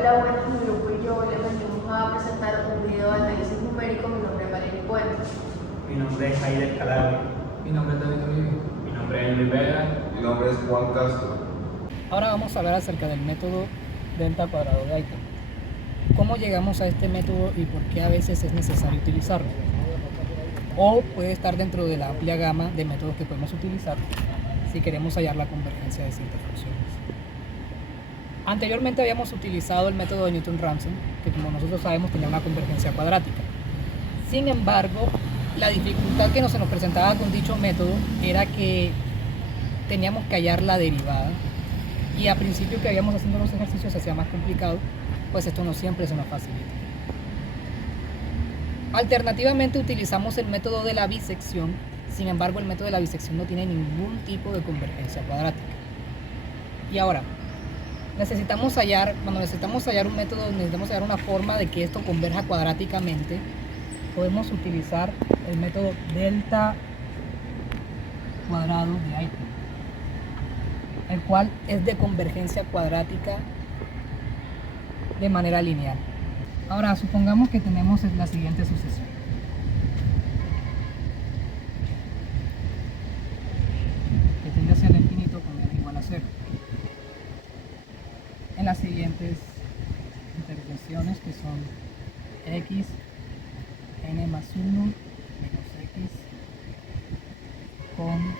Hola, buenas, mi grupo y yo les venimos a presentar un video de análisis numérico. Mi nombre es Valeria Puente. Mi nombre es Aider Calabria. Mi nombre es David Uribe. Mi nombre es Luis Vega. Mi nombre es Juan Castro. Ahora vamos a hablar acerca del método delta cuadrado de Aitor. ¿Cómo llegamos a este método y por qué a veces es necesario utilizarlo? O puede estar dentro de la amplia gama de métodos que podemos utilizar si queremos hallar la convergencia de ciertas funciones. Anteriormente habíamos utilizado el método de Newton-Raphson, que como nosotros sabemos tenía una convergencia cuadrática. Sin embargo, la dificultad que se nos presentaba con dicho método era que teníamos que hallar la derivada, y a principio que habíamos haciendo los ejercicios se hacía más complicado, pues esto no siempre se nos facilita. Alternativamente utilizamos el método de la bisección. Sin embargo, el método de la bisección no tiene ningún tipo de convergencia cuadrática. Y ahora, cuando necesitamos hallar un método, necesitamos hallar una forma de que esto converja cuadráticamente, podemos utilizar el método delta cuadrado de Aitor, el cual es de convergencia cuadrática de manera lineal. Ahora, supongamos que tenemos la siguiente sucesión. Que tiende hacia el infinito con n igual a 0. En las siguientes intersecciones, que son x, n más 1 menos x con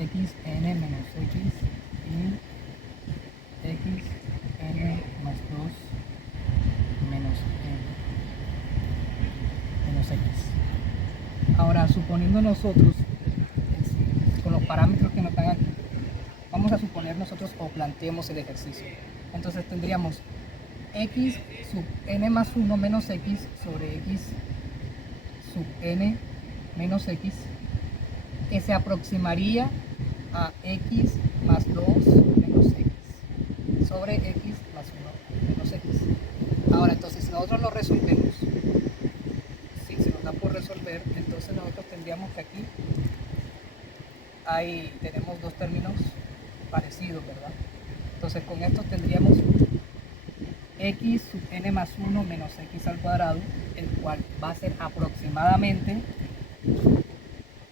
x, n menos x y x, n más 2 menos n menos x. Ahora, suponiendo nosotros, con los parámetros que nos dan aquí, vamos a suponer nosotros o planteemos el ejercicio. Entonces tendríamos x sub n más 1 menos x sobre x sub n menos x, que se aproximaría a x más 2 menos x sobre x más 1 menos x. Ahora, entonces, si nosotros lo resolvemos, si se nos da por resolver, entonces nosotros tendríamos que aquí tenemos dos términos parecidos, ¿verdad? Entonces, con esto tendríamos x sub n más 1 menos x al cuadrado, el cual va a ser aproximadamente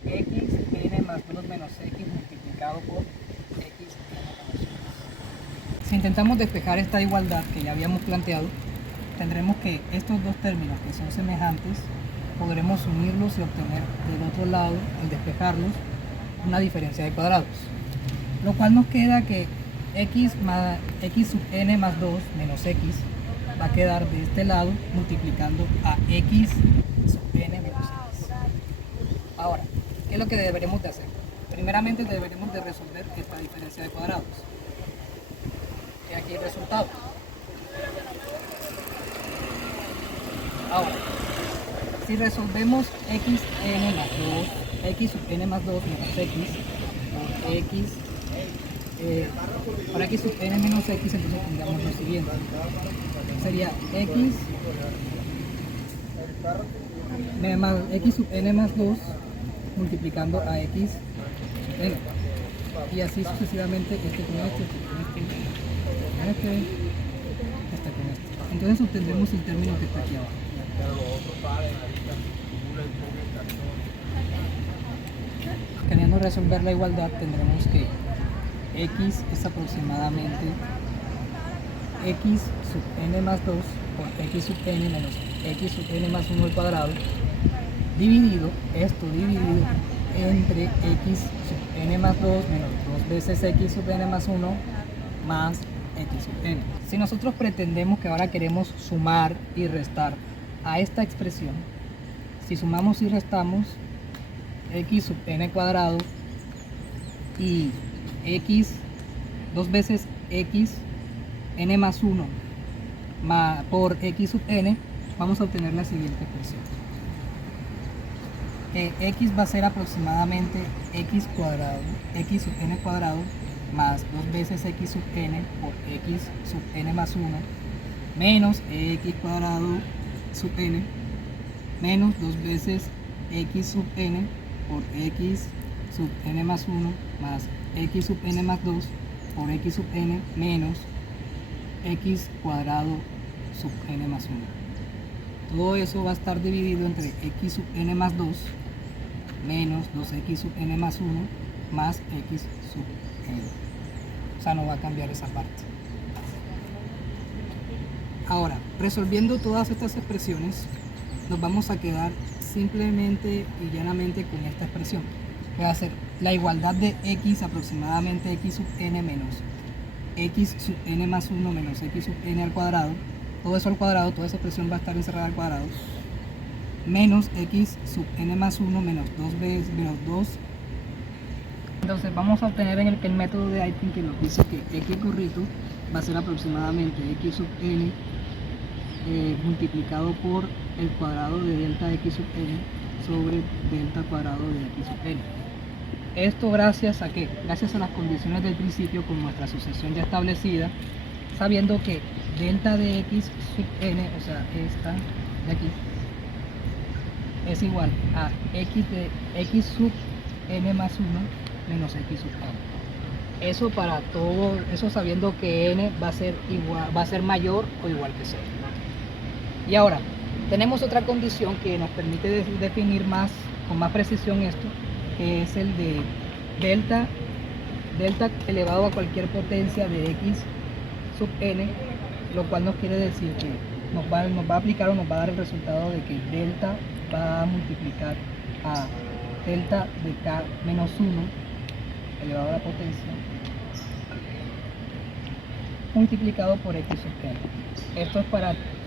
x n más 2 menos x multiplicado por x n menos 1. Si intentamos despejar esta igualdad que ya habíamos planteado, tendremos que estos dos términos que son semejantes podremos unirlos y obtener del otro lado, al despejarlos, una diferencia de cuadrados, lo cual nos queda que x sub n más 2 menos x va a quedar de este lado multiplicando a x sub n menos x. Ahora, ¿qué es lo que deberemos de hacer? Primeramente deberemos de resolver esta diferencia de cuadrados. Y aquí el resultado. Ahora, si resolvemos x sub n más 2 menos x por x para x sub n menos x, entonces tendríamos lo siguiente. Sería x sub n más 2 multiplicando a x sub n. Y así sucesivamente, este con este con este con este. Entonces obtendremos el término que está aquí abajo. Queriendo resolver la igualdad, tendremos que x es aproximadamente x sub n más 2 por x sub n menos x sub n más 1 al cuadrado, dividido entre x sub n más 2 menos 2 veces x sub n más 1 más x sub n. Si nosotros pretendemos que ahora queremos sumar y restar a esta expresión, si sumamos y restamos x sub n cuadrado y x 2 veces x n más 1 por x sub n, vamos a obtener la siguiente expresión. X va a ser aproximadamente x sub n cuadrado más 2 veces x sub n por x sub n más 1 menos x cuadrado sub n menos 2 veces x sub n por x sub n más 1 más x sub n más 2 por x sub n menos x cuadrado sub n más 1. Todo eso va a estar dividido entre x sub n más 2 menos 2x sub n más 1 más x sub n. O sea, no va a cambiar esa parte. Ahora, resolviendo todas estas expresiones, nos vamos a quedar simplemente y llanamente con esta expresión. Va a ser la igualdad de x aproximadamente x sub n menos x sub n más 1 menos x sub n al cuadrado. Todo eso al cuadrado, toda esa expresión va a estar encerrada al cuadrado. Menos x sub n más 1 menos 2 veces menos 2. Entonces vamos a obtener en el método de Aitken, que nos dice que x gorrito va a ser aproximadamente x sub n multiplicado por el cuadrado de delta x sub n sobre delta cuadrado de x sub n. Esto gracias a ¿qué? Gracias a las condiciones del principio con nuestra sucesión ya establecida, sabiendo que delta de x sub n, o sea, esta de aquí, es igual a x sub n más 1 menos x sub n. Eso para todo, eso sabiendo que n va a ser igual, va a ser mayor o igual que 0. Y ahora, tenemos otra condición que nos permite definir con más precisión esto, que es el de delta elevado a cualquier potencia de x sub n, lo cual nos quiere decir que nos va a aplicar o nos va a dar el resultado de que delta va a multiplicar a delta de k menos 1 elevado a la potencia multiplicado por x sub n.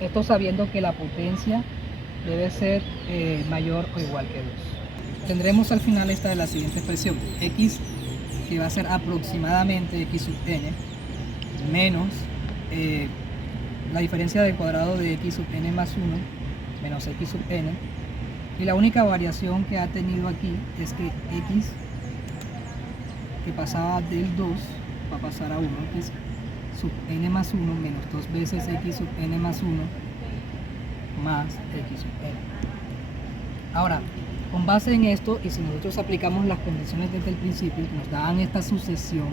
Esto sabiendo que la potencia debe ser mayor o igual que 2. Tendremos al final esta de la siguiente expresión, x que va a ser aproximadamente x sub n menos la diferencia del cuadrado de x sub n más 1 menos x sub n, y la única variación que ha tenido aquí es que x que pasaba del 2 va a pasar a 1, x sub n más 1 menos 2 veces x sub n más 1 más x sub n. Ahora, con base en esto, y si nosotros aplicamos las condiciones desde el principio que nos dan esta sucesión,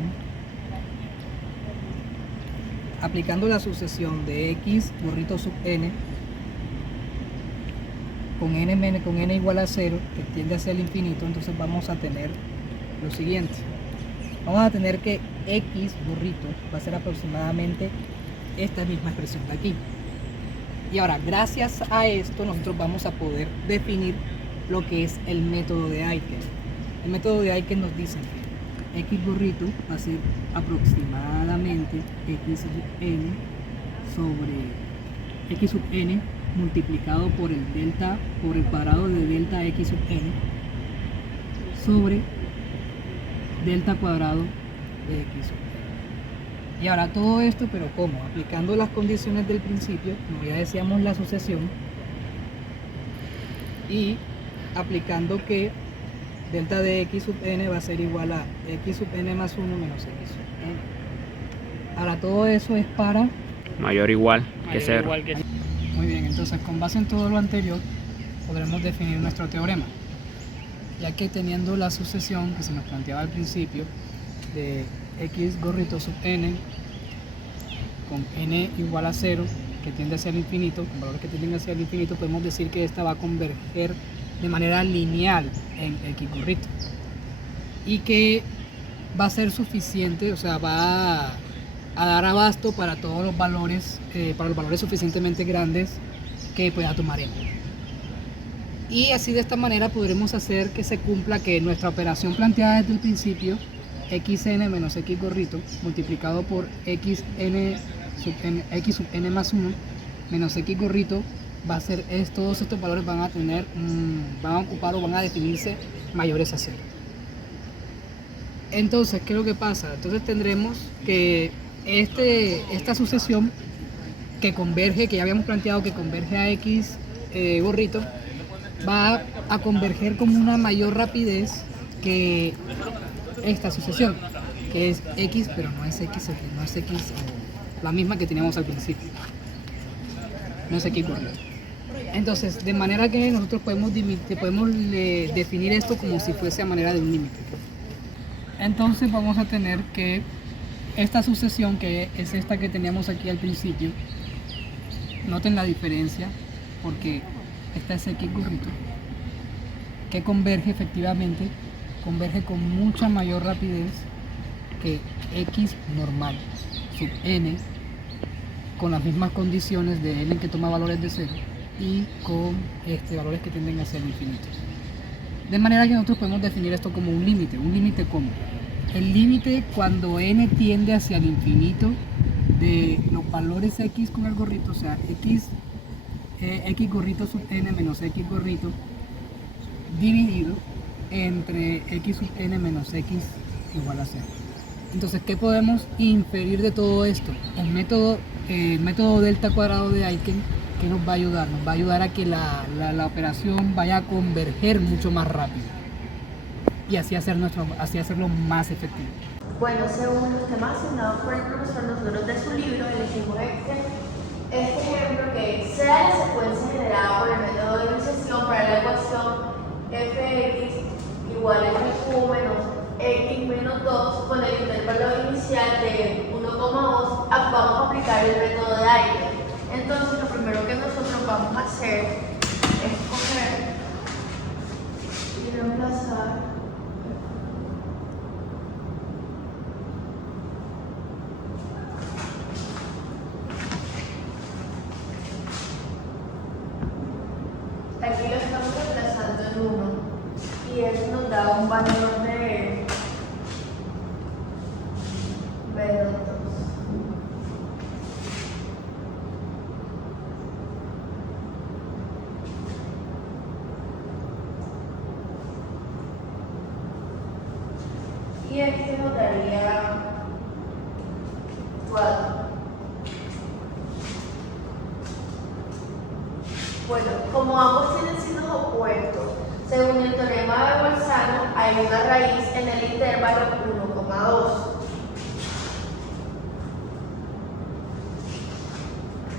aplicando la sucesión de x gorrito sub n con n igual a 0, que tiende hacia el infinito, entonces vamos a tener lo siguiente. Vamos a tener que x gorrito va a ser aproximadamente esta misma expresión de aquí. Y ahora, gracias a esto, nosotros vamos a poder definir lo que es el método de Aitken. El método de Aitken nos dice que x gorrito va a ser aproximadamente x sub n sobre x sub n multiplicado por el cuadrado de delta x sub n sobre delta cuadrado de x sub n. Y ahora todo esto, pero ¿cómo? Aplicando las condiciones del principio, como ya decíamos, la sucesión, y aplicando que delta de x sub n va a ser igual a x sub n más 1 menos x sub n. Ahora todo eso es para Mayor o igual que 0. Muy bien, entonces con base en todo lo anterior podremos definir nuestro teorema, ya que teniendo la sucesión que se nos planteaba al principio de x gorrito sub n con n igual a 0 que tiende hacia el infinito, con valores que tienden hacia el infinito, podemos decir que esta va a converger de manera lineal en x gorrito y que va a ser suficiente, o sea, va a dar abasto para todos los valores, para los valores suficientemente grandes que pueda tomar n. Y así de esta manera podremos hacer que se cumpla que nuestra operación planteada desde el principio, xn menos x gorrito multiplicado por x sub n más 1 menos x gorrito, va a ser todos estos valores van a ocupar o van a definirse mayores a 0. Entonces, ¿qué es lo que pasa? Entonces tendremos que esta sucesión que converge, que ya habíamos planteado que converge a x gorrito, va a converger con una mayor rapidez que esta sucesión, que es x, pero no es x la misma que teníamos al principio, no es x gorrito. Entonces, de manera que nosotros podemos definir esto como si fuese a manera de un límite. Entonces vamos a tener que esta sucesión, que es esta que teníamos aquí al principio, Noten la diferencia porque esta es X gorrito que converge efectivamente, converge con mucha mayor rapidez que X normal sub n con las mismas condiciones de n que toma valores de 0 y con valores que tienden hacia el infinito. De manera que nosotros podemos definir esto como un límite. ¿Un límite cómo? El límite cuando n tiende hacia el infinito de los valores x con el gorrito, o sea, x gorrito sub n menos x gorrito dividido entre x sub n menos x igual a 0. Entonces, ¿qué podemos inferir de todo esto? El método delta cuadrado de Aiken, ¿qué nos va a ayudar? Nos va a ayudar a que la operación vaya a converger mucho más rápido y así hacerlo más efectivo. Bueno, según los temas asignados por el profesor, nosotros de su libro elegimos este ejemplo que sea la secuencia generada por el método de iniciación para la ecuación fx igual a q menos x menos 2 con el intervalo inicial de 1,2, vamos a aplicar el método de Aiken. Entonces, lo primero que nosotros vamos a hacer es coger y reemplazar aquí lo estamos reemplazando en 1 y eso nos da un valor de B2. Y este nos daría 4. Bueno, como ambos tienen signos opuestos, según el teorema de Bolzano, hay una raíz en el intervalo 1,2.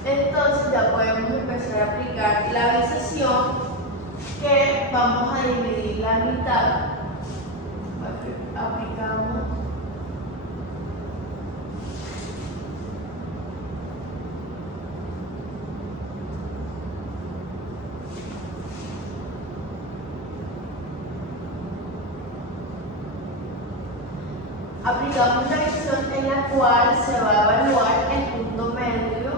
Entonces ya podemos empezar a aplicar la biseción, que vamos a dividir la mitad. Aplicamos la acción en la cual se va a evaluar el punto medio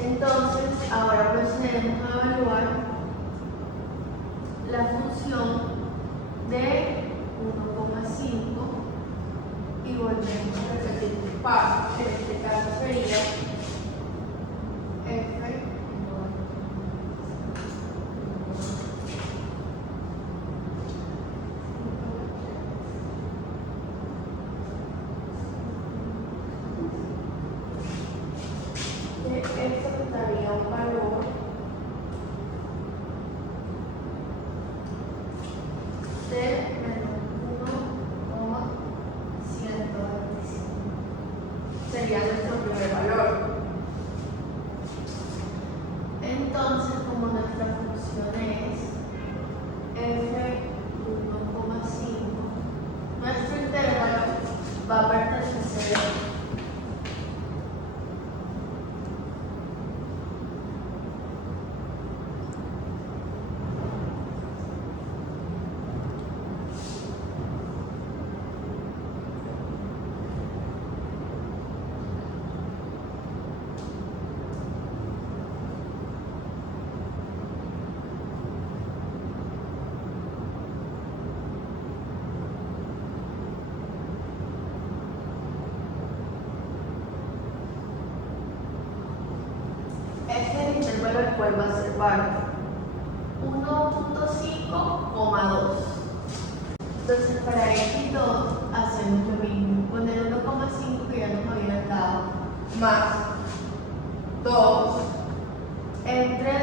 Entonces, ahora procedemos a evaluar la función de 1,5 y volvemos a repetir el paso. En este caso sería f esto nos daría un valor de menos 1,125. Sería nuestro primer valor. Entonces, como nuestra función es f1,5, nuestro intervalo va a pertenecer intervalo el cual va a ser parte 1,5,2. Entonces para x2 hacemos lo mismo con el 1,5 que ya nos habían dado más 2 entre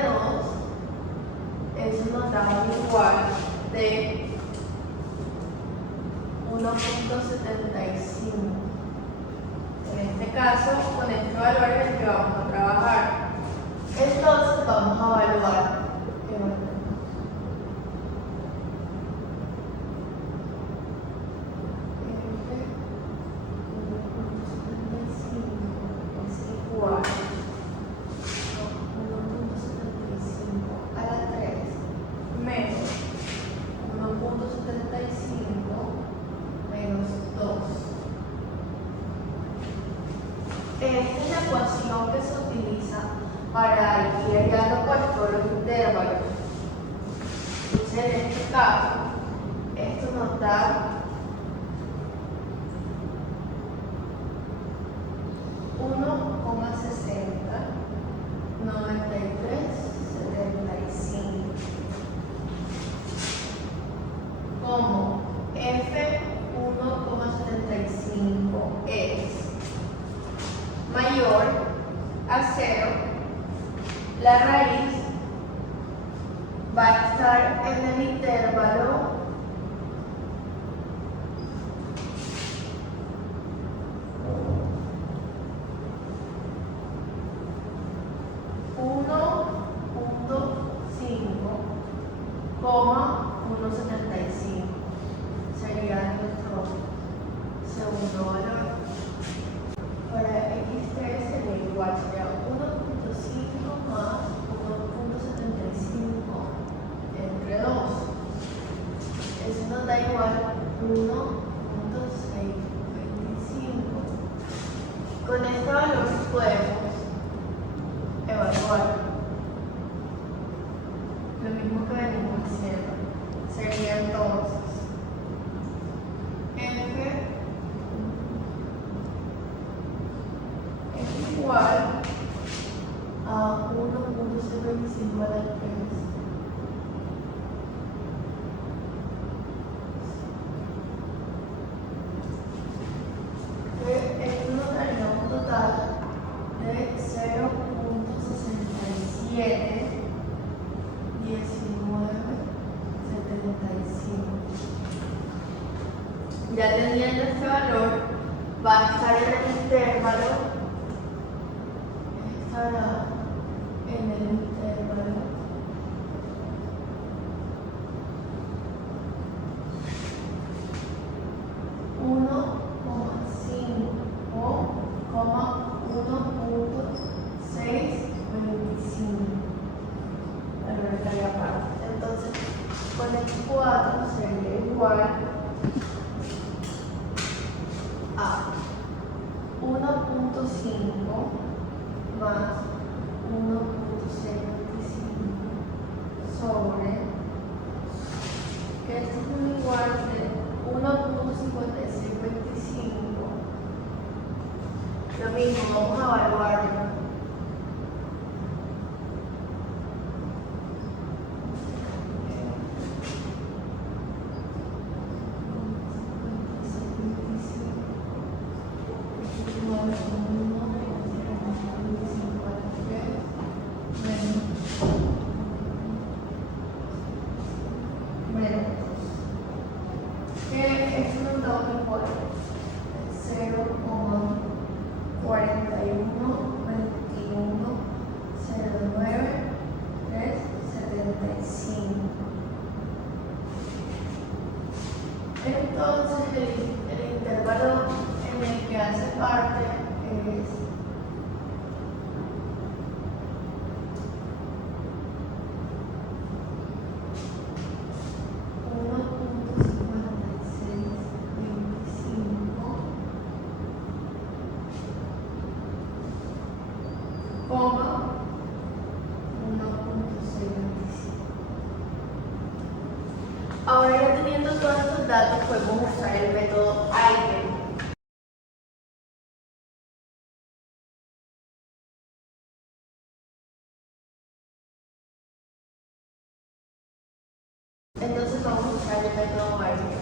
de valores en el que vamos a trabajar. Entonces vamos a evaluar. Es igual a 1.75 a la 3 menos 1.75 menos 2. Esta es la ecuación que se utiliza para ir hallando pues todos los intervalos. Entonces en este caso, esto nos da 1,60, 93, 75. Como F1,75 es mayor a 0, la raíz va a estar en el intervalo coma 1,75. Sería nuestro segundo valor. Para x3 sería igual, sería 1.5 más 1.75 entre 2. Eso nos da igual 1.625. Con este valor podemos evaluar lo mismo que venimos haciendo. Sería entonces F es igual a 1.025 a la 3 esto nos daría un total de 0.67 19,75. Ya teniendo este valor, va a estar en el intervalo, estará en el intervalo uno coma 1,625. Entonces, con el 4 sería igual a 1.5 más 1.025 sobre, que esto es igual de 1.5625. Lo mismo, vamos a evaluarlo. Esto nos da un igual 0,412109,375. Entonces el intervalo en el que hace parte es 1.625. Ahora ya teniendo todos estos datos podemos usar el método Eigen. Entonces vamos a usar el método Eigen.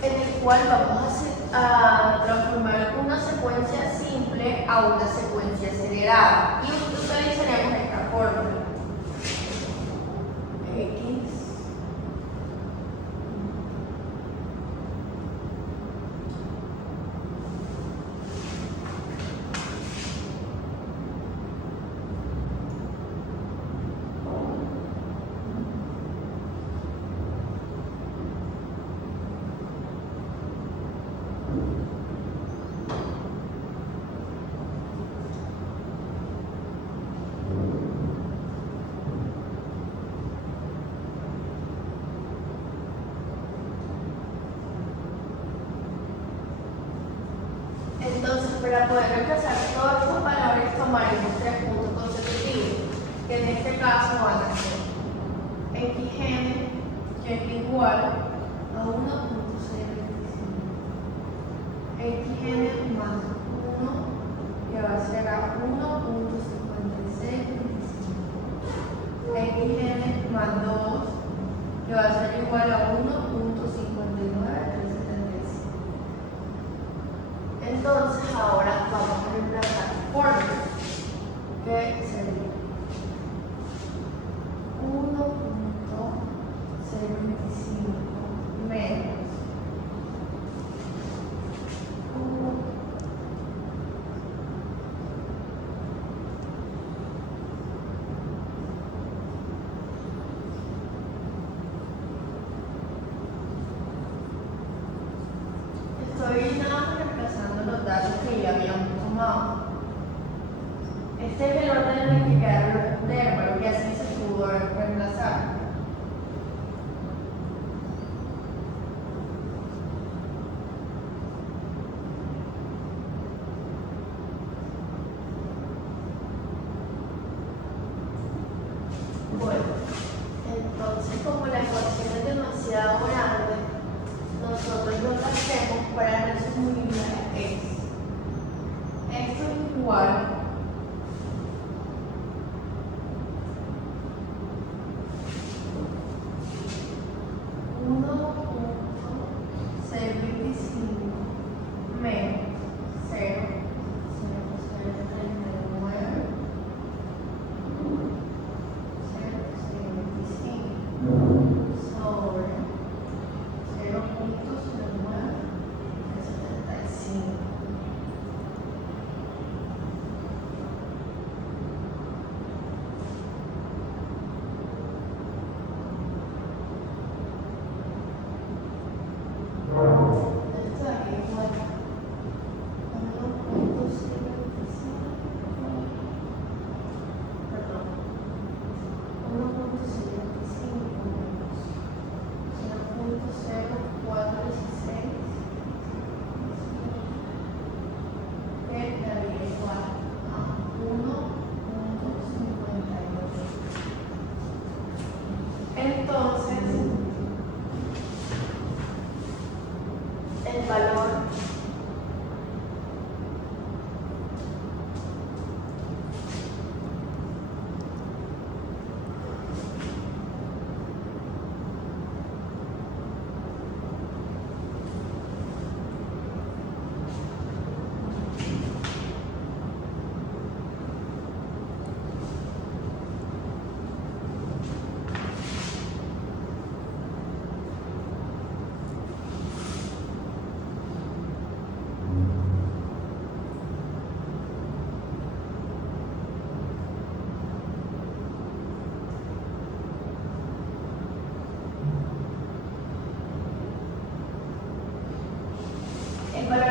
En el cual vamos a transformar una secuencia simple a una secuencia acelerada. Y utilizaremos esta fórmula. X Entonces, para poder reemplazar todos estos valores, tomaremos 3 puntos consecutivos, que en este caso van a ser xn, que es igual a 1.025, xn más 1, que va a ser a 1.5625, xn más 2, que va a ser igual a 1.59375. Entonces ahora vamos a reemplazar fórmula, que sería 1.025 menos 1. Estoy nada más reemplazando los datos que ya habíamos tomado. Este es el orden en el que quedaron los términos y así se pudo reemplazar. Bueno, entonces como la ecuación es demasiado grande, nosotros lo que hacemos para resumirla es esto es igual a 1.025 menos 0.0039 sobre 0.0975. Esto de aquí es igual a 1.025, perdón, 1.025 menos 0.0416, que daría igual a 1.58. Entonces, el valor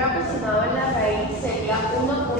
aproximado en la raíz sería 1.0